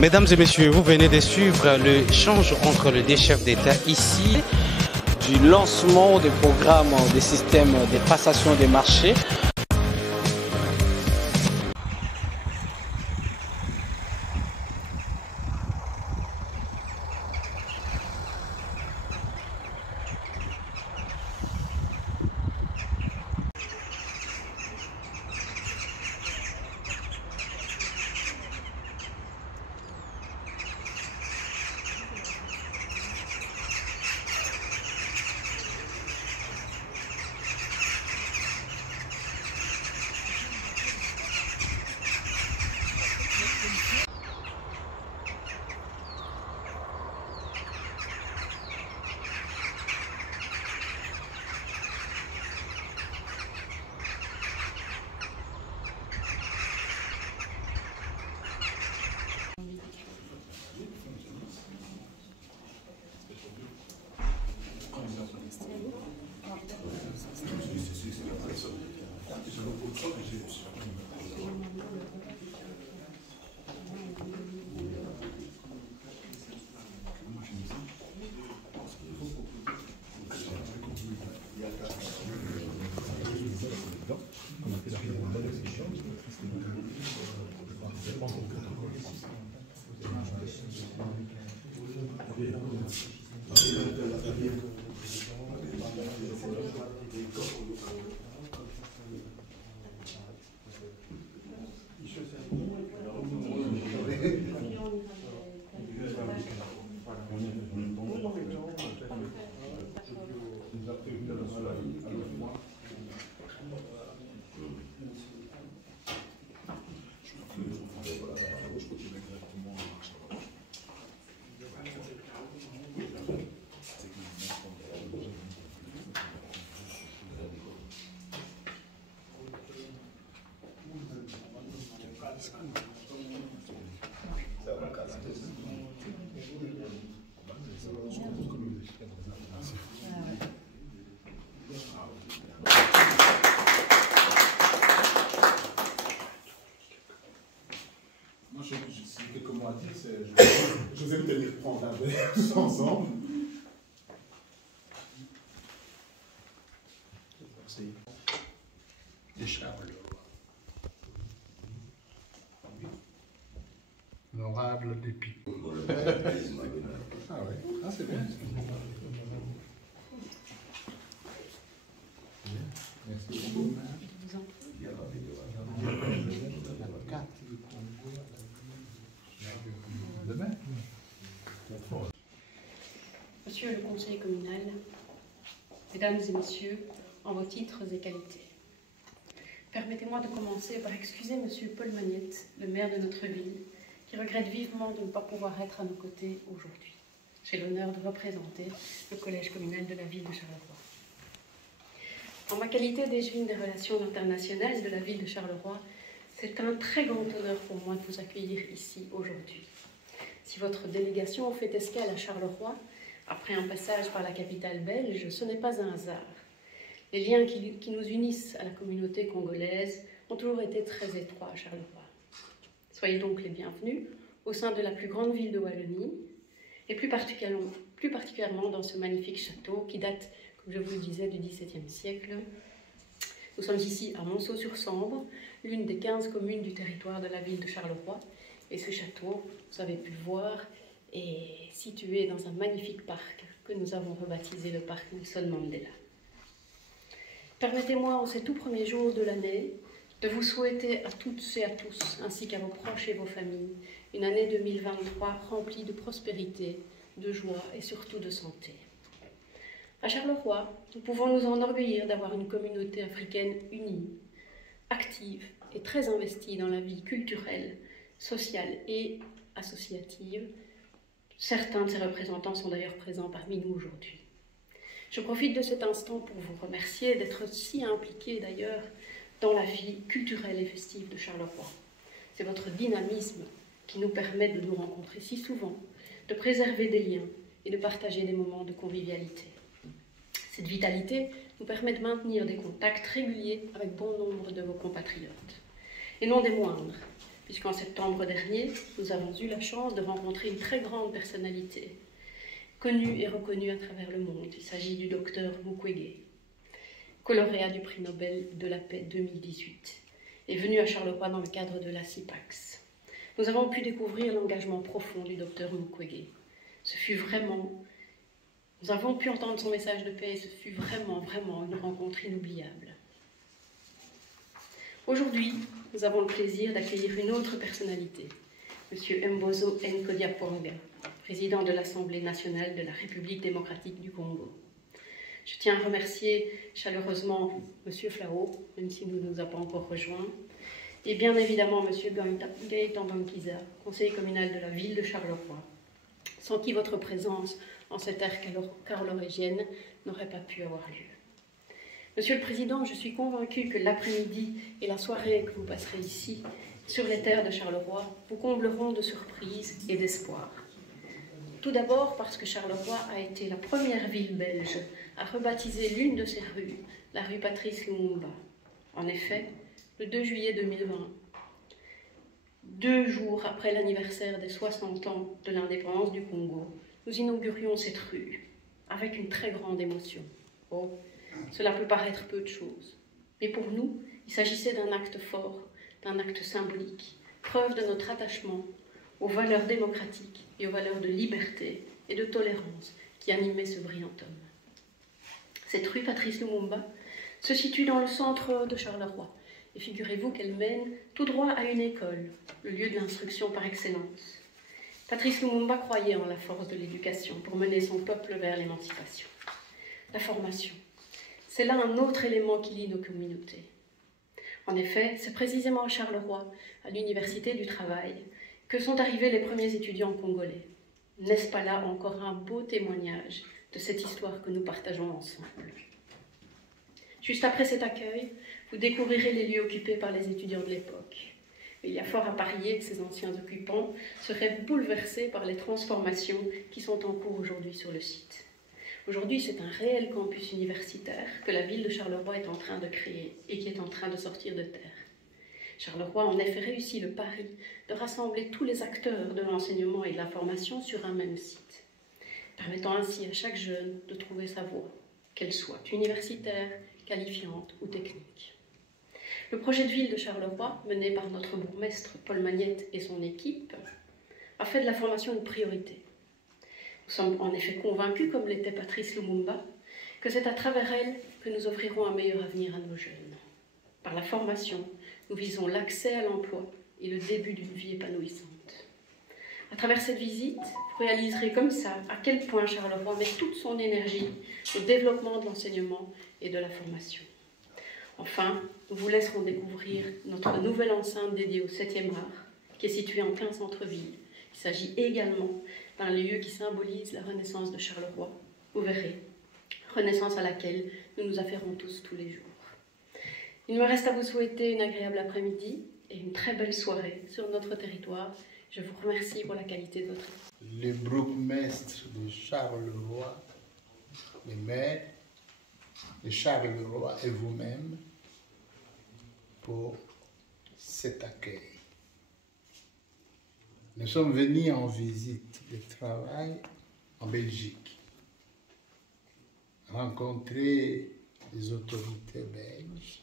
Mesdames et messieurs, vous venez de suivre l'échange entre les deux chefs d'État ici. Du lancement des programmes des systèmes de passation des marchés. Je vais me tenir prendre un verre tous ensemble. Merci. Des Charleroi. Honorable député. Ah oui, ah, c'est bien. Merci beaucoup. Monsieur le conseiller communal, mesdames et messieurs, en vos titres et qualités, permettez-moi de commencer par excuser monsieur Paul Magnette, le maire de notre ville, qui regrette vivement de ne pas pouvoir être à nos côtés aujourd'hui. J'ai l'honneur de représenter le collège communal de la ville de Charleroi. En ma qualité d'échevine des relations internationales de la ville de Charleroi, c'est un très grand honneur pour moi de vous accueillir ici aujourd'hui. Si votre délégation fait escale à Charleroi, après un passage par la capitale belge, ce n'est pas un hasard. Les liens qui nous unissent à la communauté congolaise ont toujours été très étroits à Charleroi. Soyez donc les bienvenus au sein de la plus grande ville de Wallonie, et plus particulièrement dans ce magnifique château qui date, comme je vous le disais, du XVIIe siècle. Nous sommes ici à Monceau-sur-Sambre, l'une des 15 communes du territoire de la ville de Charleroi, et ce château, vous avez pu le voir, est situé dans un magnifique parc que nous avons rebaptisé le parc Nelson Mandela. Permettez-moi, en ces tout premiers jours de l'année, de vous souhaiter à toutes et à tous, ainsi qu'à vos proches et vos familles, une année 2023 remplie de prospérité, de joie et surtout de santé. À Charleroi, nous pouvons nous enorgueillir d'avoir une communauté africaine unie, active et très investie dans la vie culturelle, sociale et associative. Certains de ses représentants sont d'ailleurs présents parmi nous aujourd'hui. Je profite de cet instant pour vous remercier d'être si impliqués d'ailleurs dans la vie culturelle et festive de Charleroi. C'est votre dynamisme qui nous permet de nous rencontrer si souvent, de préserver des liens et de partager des moments de convivialité. Cette vitalité nous permet de maintenir des contacts réguliers avec bon nombre de vos compatriotes. Et non des moindres, puisqu'en septembre dernier, nous avons eu la chance de rencontrer une très grande personnalité, connue et reconnue à travers le monde. Il s'agit du docteur Mukwege, lauréat du prix Nobel de la paix 2018, et venu à Charleroi dans le cadre de la CIPAX. Nous avons pu découvrir l'engagement profond du docteur Mukwege. Nous avons pu entendre son message de paix et ce fut vraiment une rencontre inoubliable. Aujourd'hui, nous avons le plaisir d'accueillir une autre personnalité, M. Mbozo Nkodiapwanga, président de l'Assemblée nationale de la République démocratique du Congo. Je tiens à remercier chaleureusement M. Flao, même s'il ne nous a pas encore rejoints, et bien évidemment M. Gaëtan Bankiza, conseiller communal de la ville de Charleroi, sans qui votre présence en cette terre carlorégienne n'aurait pas pu avoir lieu. Monsieur le Président, je suis convaincue que l'après-midi et la soirée que vous passerez ici, sur les terres de Charleroi, vous combleront de surprises et d'espoir. Tout d'abord parce que Charleroi a été la première ville belge à rebaptiser l'une de ses rues, la rue Patrice Lumumba. En effet, le 2 juillet 2020, 2 jours après l'anniversaire des 60 ans de l'indépendance du Congo, nous inaugurions cette rue avec une très grande émotion. Oh, cela peut paraître peu de choses, mais pour nous, il s'agissait d'un acte fort, d'un acte symbolique, preuve de notre attachement aux valeurs démocratiques et aux valeurs de liberté et de tolérance qui animaient ce brillant homme. Cette rue Patrice Lumumba se situe dans le centre de Charleroi, et figurez-vous qu'elle mène tout droit à une école, le lieu de l'instruction par excellence. Patrice Lumumba croyait en la force de l'éducation pour mener son peuple vers l'émancipation. La formation, c'est là un autre élément qui lie nos communautés. En effet, c'est précisément à Charleroi, à l'Université du Travail, que sont arrivés les premiers étudiants congolais. N'est-ce pas là encore un beau témoignage de cette histoire que nous partageons ensemble? Juste après cet accueil, vous découvrirez les lieux occupés par les étudiants de l'époque. Il y a fort à parier que ces anciens occupants seraient bouleversés par les transformations qui sont en cours aujourd'hui sur le site. Aujourd'hui, c'est un réel campus universitaire que la ville de Charleroi est en train de créer et qui est en train de sortir de terre. Charleroi a en effet réussi le pari de rassembler tous les acteurs de l'enseignement et de la formation sur un même site, permettant ainsi à chaque jeune de trouver sa voie, qu'elle soit universitaire, qualifiante ou technique. Le projet de ville de Charleroi, mené par notre bourgmestre Paul Magnette et son équipe, a fait de la formation une priorité. Nous sommes en effet convaincus, comme l'était Patrice Lumumba, que c'est à travers elle que nous offrirons un meilleur avenir à nos jeunes. Par la formation, nous visons l'accès à l'emploi et le début d'une vie épanouissante. À travers cette visite, vous réaliserez comme ça à quel point Charleroi met toute son énergie au développement de l'enseignement et de la formation. Enfin, nous vous laisserons découvrir notre nouvelle enceinte dédiée au 7e art, qui est située en plein centre-ville. Il s'agit également d'un lieu qui symbolise la renaissance de Charleroi. Vous verrez, renaissance à laquelle nous nous affairons tous les jours. Il me reste à vous souhaiter une agréable après-midi et une très belle soirée sur notre territoire. Je vous remercie pour la qualité de votre écoute. Le bourgmestre de Charleroi, le maire de Charleroi et vous-même pour cet accueil. Nous sommes venus en visite de travail en Belgique, rencontrer les autorités belges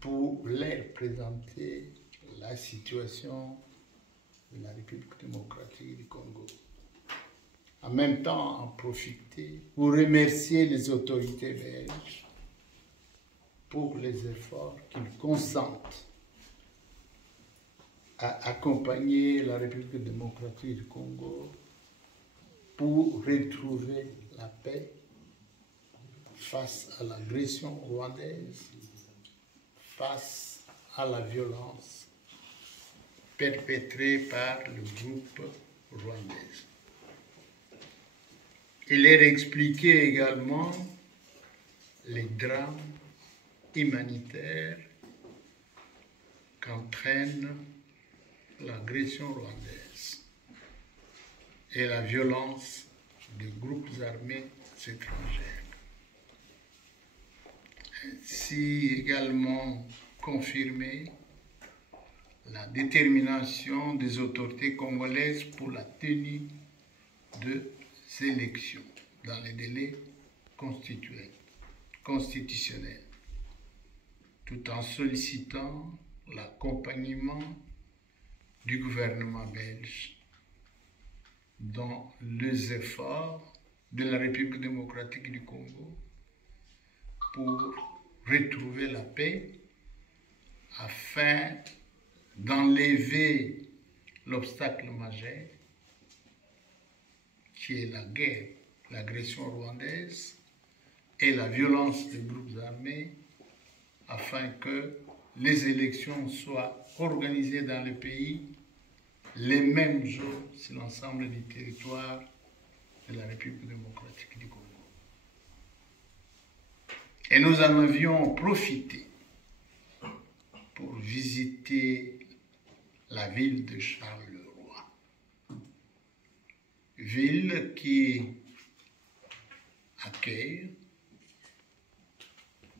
pour leur présenter la situation de la République démocratique du Congo. En même temps, en profiter pour remercier les autorités belges pour les efforts qu'ils consentent à accompagner la République démocratique du Congo pour retrouver la paix face à l'agression rwandaise, face à la violence perpétrée par le groupe rwandais. Il leur expliquait également les drames humanitaires qu'entraîne l'agression rwandaise et la violence des groupes armés étrangers. Ainsi également confirmé la détermination des autorités congolaises pour la tenue de ces élections dans les délais constitutionnels, tout en sollicitant l'accompagnement du gouvernement belge dans les efforts de la République démocratique du Congo pour retrouver la paix afin d'enlever l'obstacle majeur qui est la guerre, l'agression rwandaise et la violence des groupes armés afin que les élections soient organisées dans le pays les mêmes jours sur l'ensemble du territoire de la République démocratique du Congo. Et nous en avions profité pour visiter la ville de Charleroi, ville qui accueille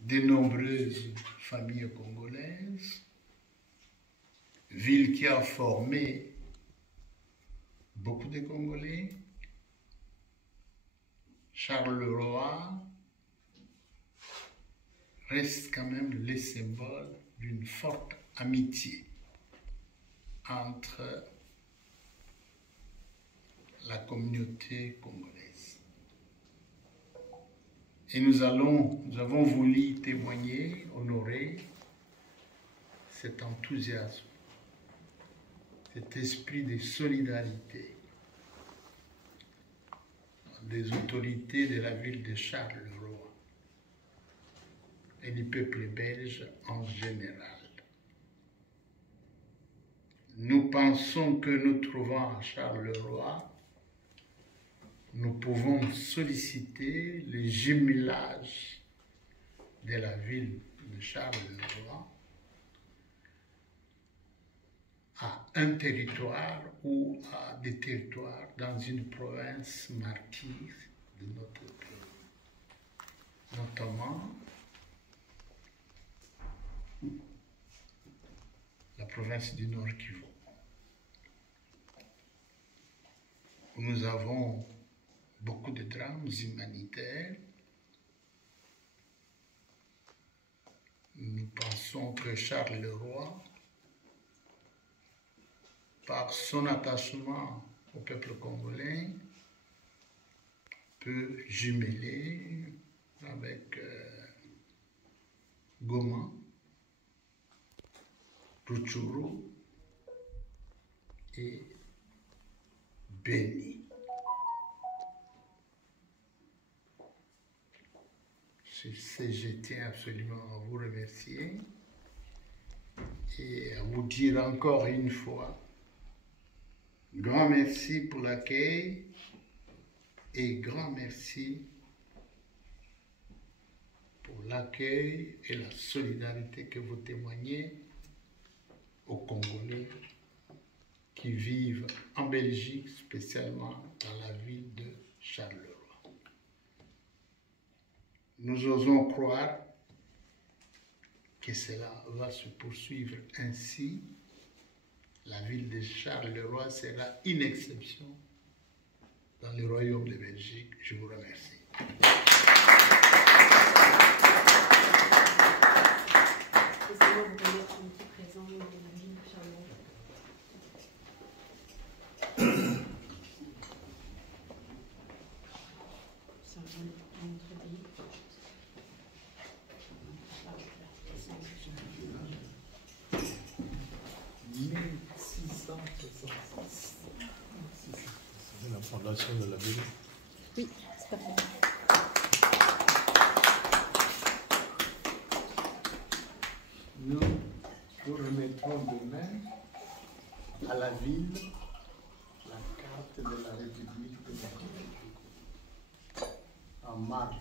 de nombreuses familles congolaises, ville qui a formé beaucoup de Congolais. Charleroi reste quand même le symbole d'une forte amitié entre la communauté congolaise. Et nous avons voulu témoigner, honorer cet enthousiasme, cet esprit de solidarité des autorités de la ville de Charleroi et du peuple belge en général. Nous pensons que nous trouvons à Charleroi, nous pouvons solliciter le jumelage de la ville de Charleroi à un territoire ou à des territoires dans une province martyre de notre pays, notamment la province du Nord Kivu, où nous avons beaucoup de drames humanitaires. Nous pensons que Charleroi, par son attachement au peuple congolais, peut jumeler avec Goma, Rutshuru et Beni. Je tiens absolument à vous remercier et à vous dire encore une fois grand merci pour l'accueil et grand merci pour l'accueil et la solidarité que vous témoignez aux Congolais qui vivent en Belgique, spécialement dans la ville de Charleroi. Nous osons croire que cela va se poursuivre ainsi. La ville de Charleroi sera une exception dans le royaume de Belgique. Je vous remercie. Laissez-moi vous remettre un petit présent de la ville de Charleroi. C'est un autre pays. C'est la fondation de la ville. Oui, c'est à fait. Nous remettrons demain à la ville la carte de la République de Congo en marbre.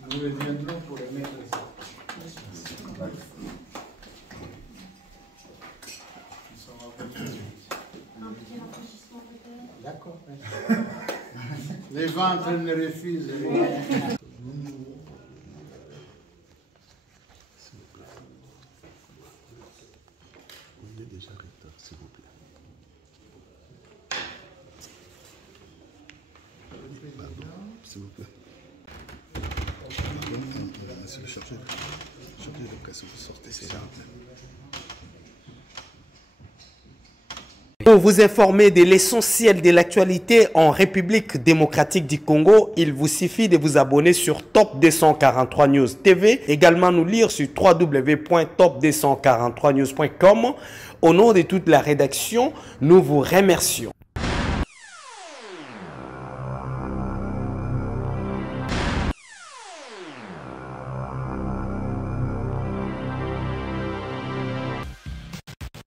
Nous reviendrons pour remettre ça. Un petit rafraîchissement peut-être. D'accord. Les ventres ne refusent rien. c'est le chargé de presse, vous sortez, c'est là. Pour vous informer de l'essentiel de l'actualité en République démocratique du Congo, il vous suffit de vous abonner sur Top 243 News TV. Également nous lire sur www.top243news.com. Au nom de toute la rédaction, nous vous remercions.